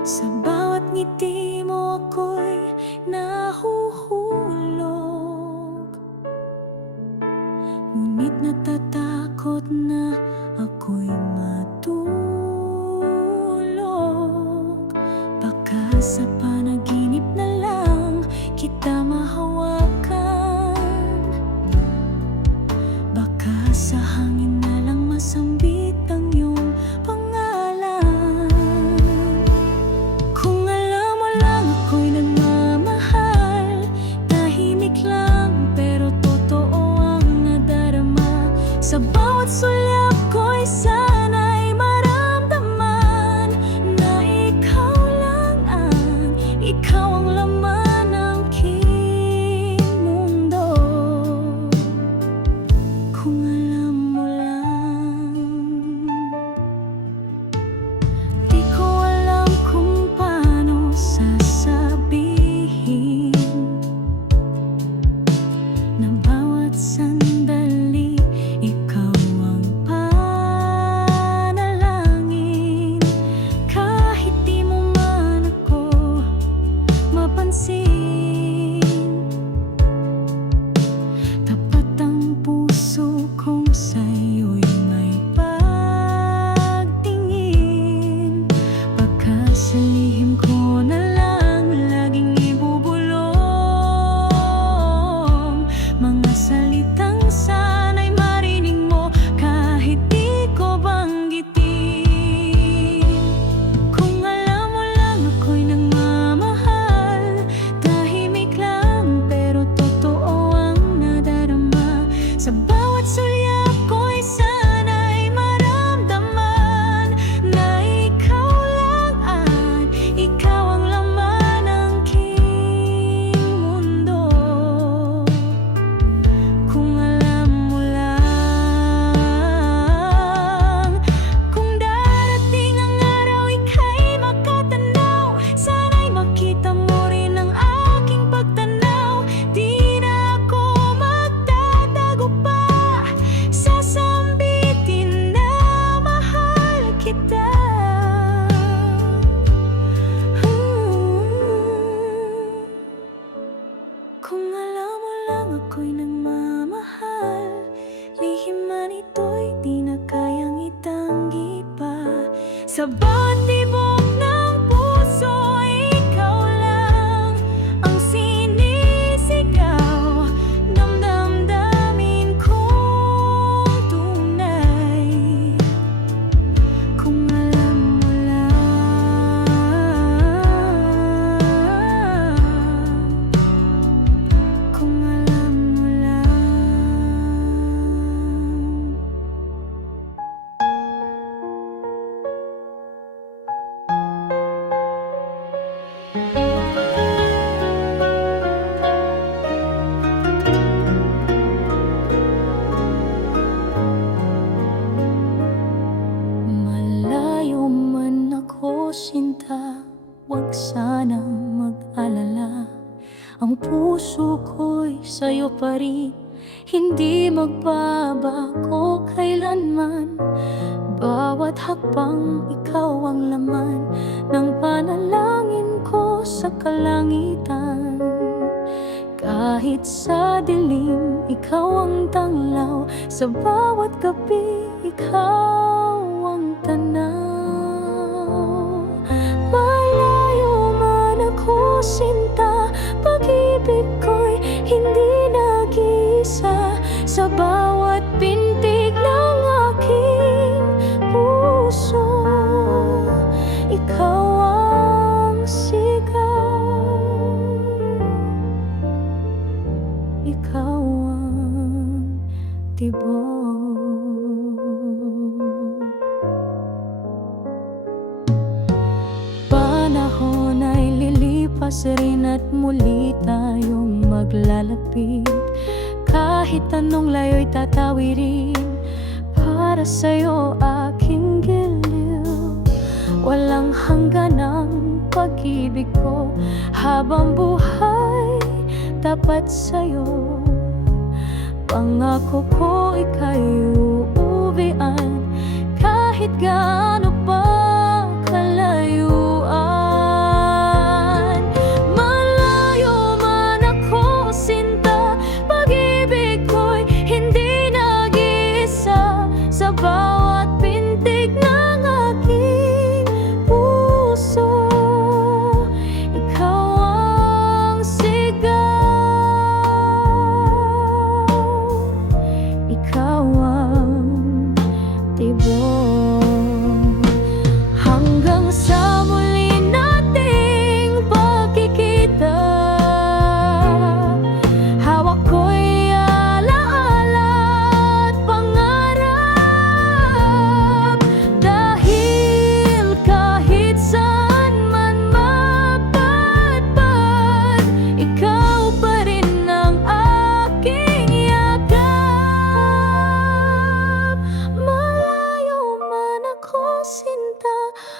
Sa bawat ngiti mo ako'y nahuhulog, ngunit natatakot na ako'y matulog. Baka sa panaginip na lang kita mahawakan, baka sa hangin na lang masambit ang iyong pangalan. Kung alam mo lang ako'y nagmamahal, tahimik lang pero totoo ang nadarama. Sa bawat sulyap ko'y sana'y maramdaman na ikaw ang laman ng aking mundo. Kung alam mo lang, di ko alam kung paano sasabihin na bawat sandali ikaw ang panalangin. Kahit di mo man ako mapansin, tapat ang puso kong sa'yo'y may pagtingin. Baka sa lihim ko na lang laging ibubulong mga salitang sana'y marinig mo kahit di ko banggitin. Kung alam mo lang ako'y nagmamahal, tahimik lang pero totoo ang nadarama. Sa bawat sulyap ko'y sana'y maramdaman na ikaw ang laman ng aking mundo. Kung alam mo lang, kung darating ang araw ika'y makatanaw, sana'y makita mo rin ang aking pagtanaw. Di na ako magtatago pa, sasambitin na mahal kita. Kung alam mo lang ako'y nagmamahal, lihim man ito'y di na kayang itanggi pa. Sa bawat tibok ng puso, ikaw lang ang sinisigaw. Damdamin kong tunay. Kung alam mo lang, kung alam mo lang. Malayo man ako, sinta, wag sanang mag-alala. Ang puso ko'y sa'yo pa rin, hindi magbabago kailanman. Bawat hakbang ikaw ang laman ng panalangin ko sa kalangitan. Kahit sa dilim, ikaw ang tanglaw. Sa bawat gabi, ikaw ang tanaw. Malayo man ako, sinta, pag-ibig ko'y hindi nag-iisa. Sa bawat pintig ng aking puso, ikaw ang sigaw. Ikaw ang tibok. Panahon ay lilipas rin at muli tayong maglalapit. Kahit anong layo'y tatawirin para sa'yo aking giliw. Walang hanggan ang pag-ibig ko habang buhay, tapat sa'yo. Pangako ko ika'y uuwian kahit gaano pa kalayuan.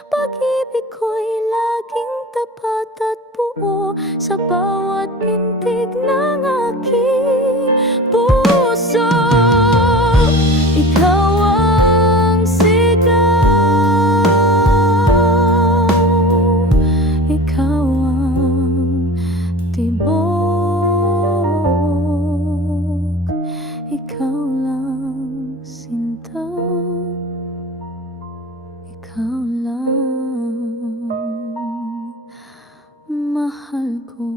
Pag-ibig ko'y laging tapat at buo sa bawat pintig ng aking puso. Ikaw ang sigaw, ikaw ang tibok, ikaw lang sinta, ikaw lang mahal ko.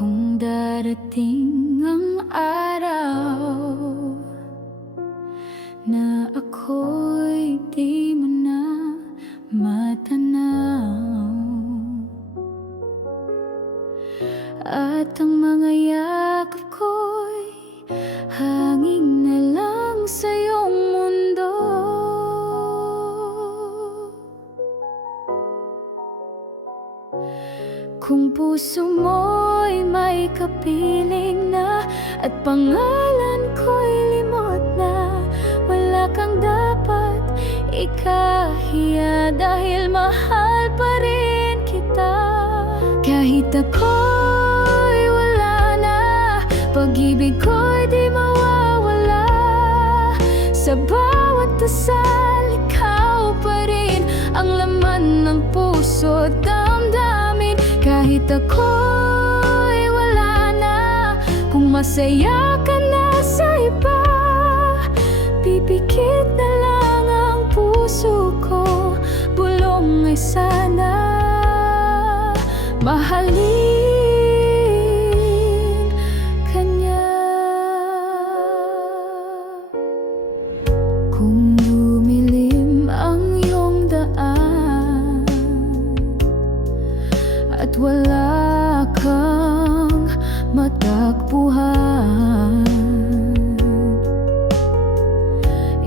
Kung darating ang araw na ako'y di mo na matanaw, at ang mga yakap ko'y hanging na lang sa iyong mundo, kung puso mo'y may kapiling na at pangalan ko'y limot na, wala kang dapat ikahiya dahil mahal pa rin kita. Kahit ako'y wala na, pag-ibig ko'y di mawawala. Sa bawat dasal, ikaw pa rin ang laman ng puso at damdamin. Kahit ako'y wala na, kung masaya ka na sa iba, pipikit na lang ang puso ko. Bulong ay sana mahalin ka niya. Kung dumilim ang iyong daan at wala kang matakbuhan,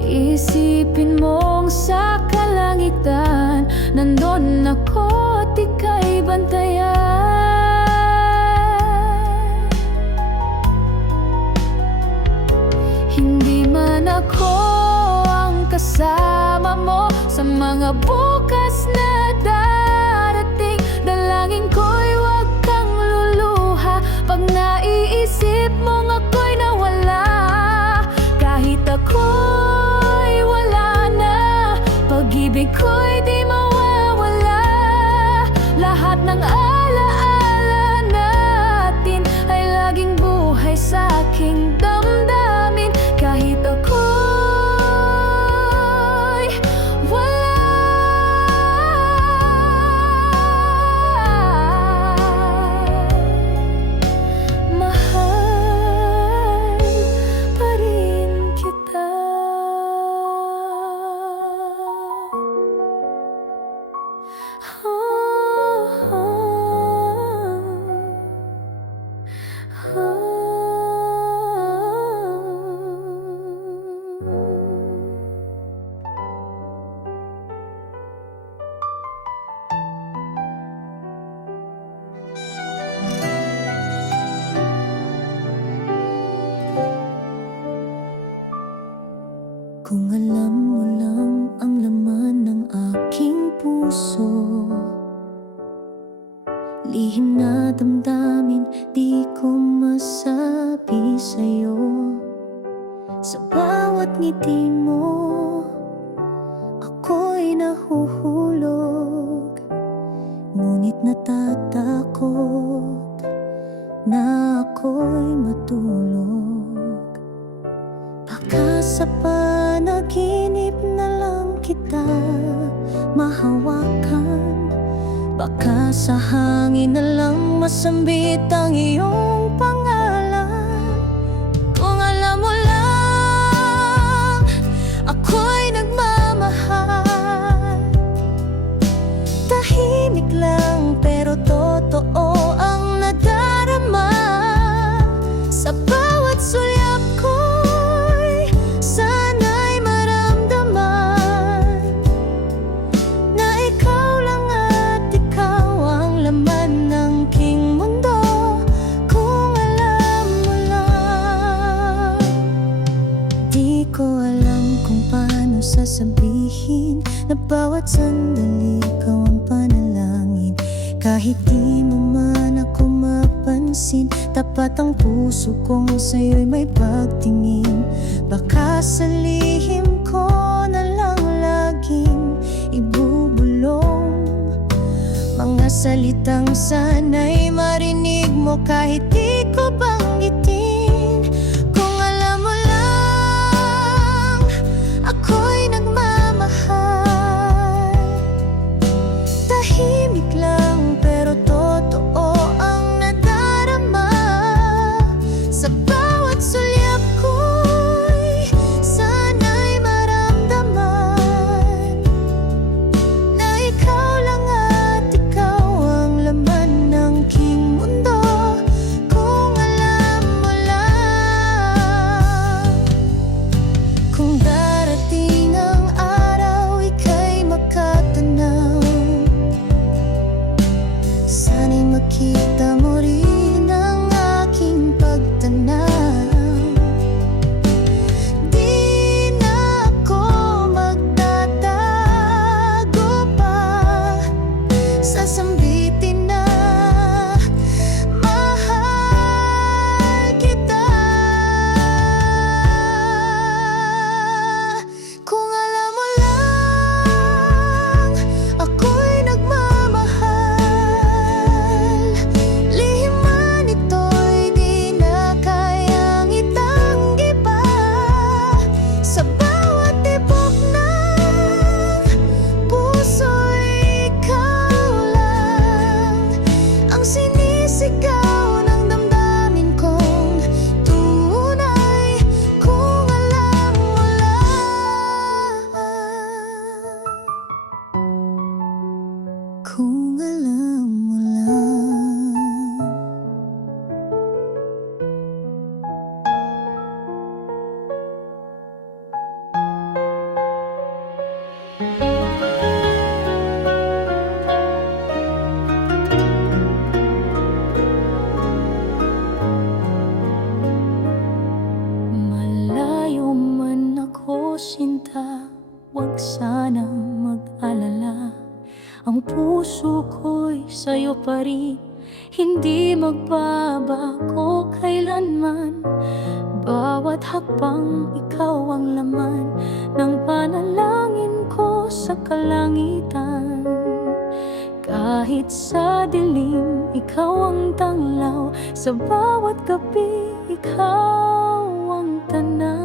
isipin mong sa kalangitan nandun ako at ika'y bantayan. Hindi man ako ang kasama mo sa mga bukas na darating, dalangin ko'y huwag kang luluha pag naiisip mong ako'y nawala. Kahit ako'y wala na, pag-ibig ko'y di mawawala. Lahat ng alaala natin ay laging buhay sa aking damdamin. Kahit ako'y wala, mahal pa rin kita. Kung alam mo lang ang laman ng aking puso, lihim na damdamin di ko masabi sa'yo. Sa bawat ngiti mo, ako'y nahuhulog, ngunit natatakot na ako'y matulog. Baka sa panaginip na lang kita mahawakan, baka sa hangin na lang masambit ang iyong pangalan. Kung alam mo lang, ako'y nagmamahal. Tahimik lang pero totoo ang nadarama. Sa bawat sulyap ko bawat sandali ikaw ang panalangin. Kahit di mo man ako mapansin, tapat ang puso kong sa'yo'y may pagtingin. Baka sa lihim ko na lang laging ibubulong mga salitang sana'y marinig mo kahit di ko banggitin. Kung alam mo lang, ako'y nagmamahal. Tahimik lang pero totoo ang nadarama. Sa bawat sulyap ko'y sana'y maramdaman na ikaw lang at ikaw ang laman ng king mundo. Kung alam mo lang, kung darating ang araw ika'y makatanaw, sana'y makita mo rin ang aking pagtanaw. Di na ako magtatago pa, sasambitin na mahal kita. Kung alam mo lang, ako'y nagmamahal. Lihim man ito'y di na kayang itanggi pa. Sa bawat tibok ng puso'y ikaw lang ang sinisigaw ng damdamin kong tunay. Kung alam mo lang, kung alam mo lang. Malayo man ako, sinta, wag sanang mag-alala. Ang puso ko'y sa'yo pa rin, hindi magbabago kailanman. Bawat hakbang ikaw ang laman ng panalangin ko sa kalangitan. Kahit sa dilim, ikaw ang tanglaw. Sa bawat gabi, ikaw ang tanaw.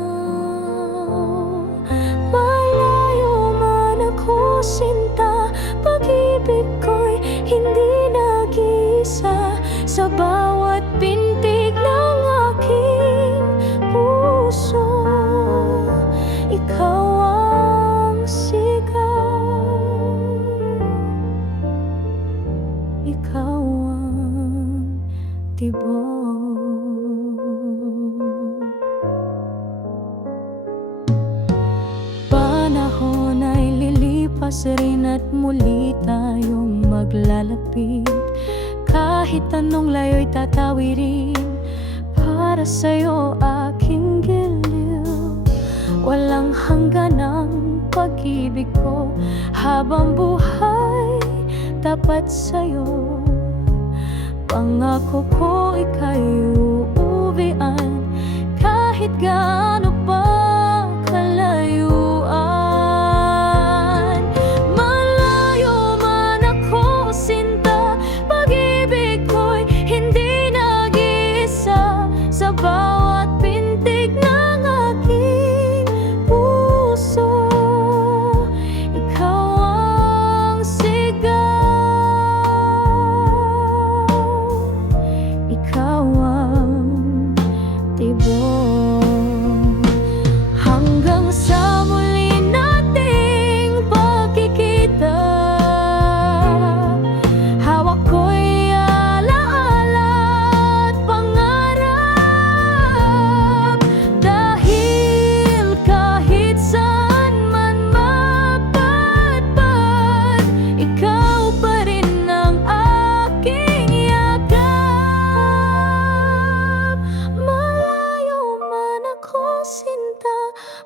Malayo man ako, sinta, pag-ibig ko'y hindi nag-iisa. Sa bawat pintig ng aking puso, ikaw ang sigaw. Ikaw ang tibok. Panahon ay lilipas rin at muli tayong maglalapit. Kahit anong layo'y tatawirin para sa'yo aking giliw. Walang hanggan ang pag-ibig ko habang buhay, tapat sa'yo. Pangako ko ika'y uuwian kahit gaano pa kalayuan. Malayo man ako, sinta, pag-ibig ko'y hindi nag-iisa. Sa bawat pintig ng aking puso, ikaw ang sigaw. Ikaw ang tibok. Hanggang sa muli nating pagkikita, hawak ko'y alaala at pangarap. Dahil kahit saan man mapadpad, ikaw pa rin ang aking yakap. Malayo man ako, sinta,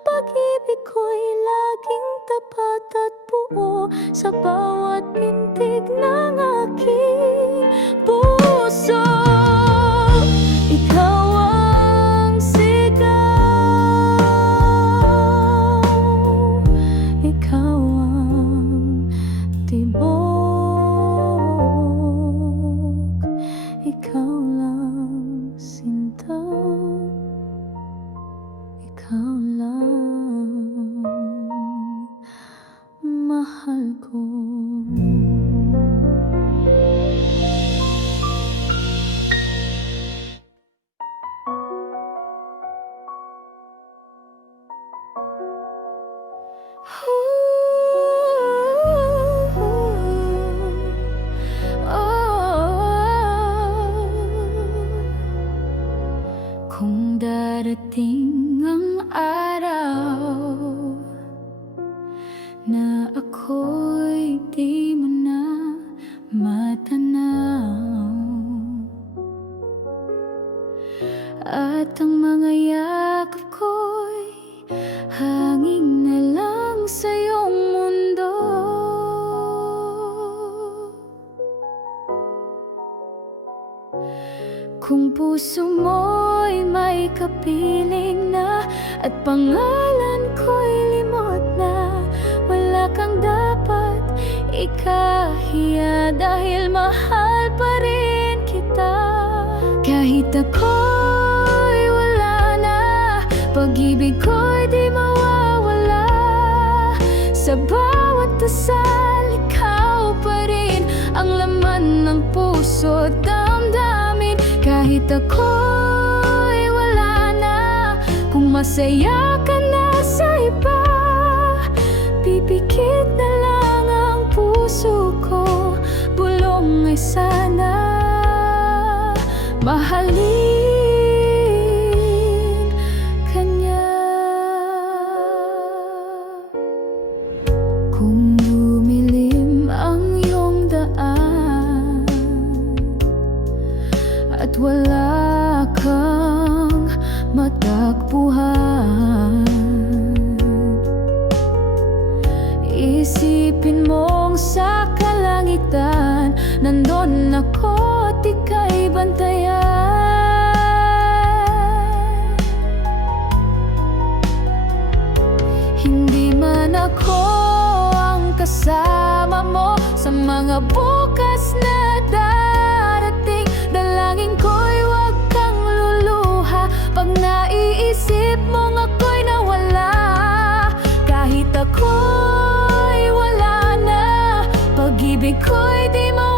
Pag-ibig ko'y laging tapat at buo sa bawat pintig ng aking puso. Ikaw ang sigaw, ikaw ang tibok, ikaw lang sinta, ikaw lang mahal ko. Kung darating ang araw na ako'y di mo na matanaw, at ang mga yakap ko'y hanging na lang sa iyong mundo, kung puso mo'y may kapiling na at pangalan ko'y limot na, wala kang dapat ikahiya dahil mahal pa rin kita. Kahit ako'y wala na, pag-ibig ko'y di mawawala. Sa bawat dasal, ikaw pa rin ang laman ng puso at damdamin. Kahit ako'y wala na, kung masaya ka na sa iba, pipikit na lang ang puso ko. Bulong ay sana mahalin kanya. Kung dumilim ang iyong daan at wala kang matakbuhan, isipin mong sa kalangitan nandun ako at ika'y bantayan. Hindi man ako ang kasama mo sa mga bukas na darating, dalangin ko'y huwag kang luluha pag naiisip mong ako'y nawala. Kahit ako'y wala na, pag-ibig ko'y di mo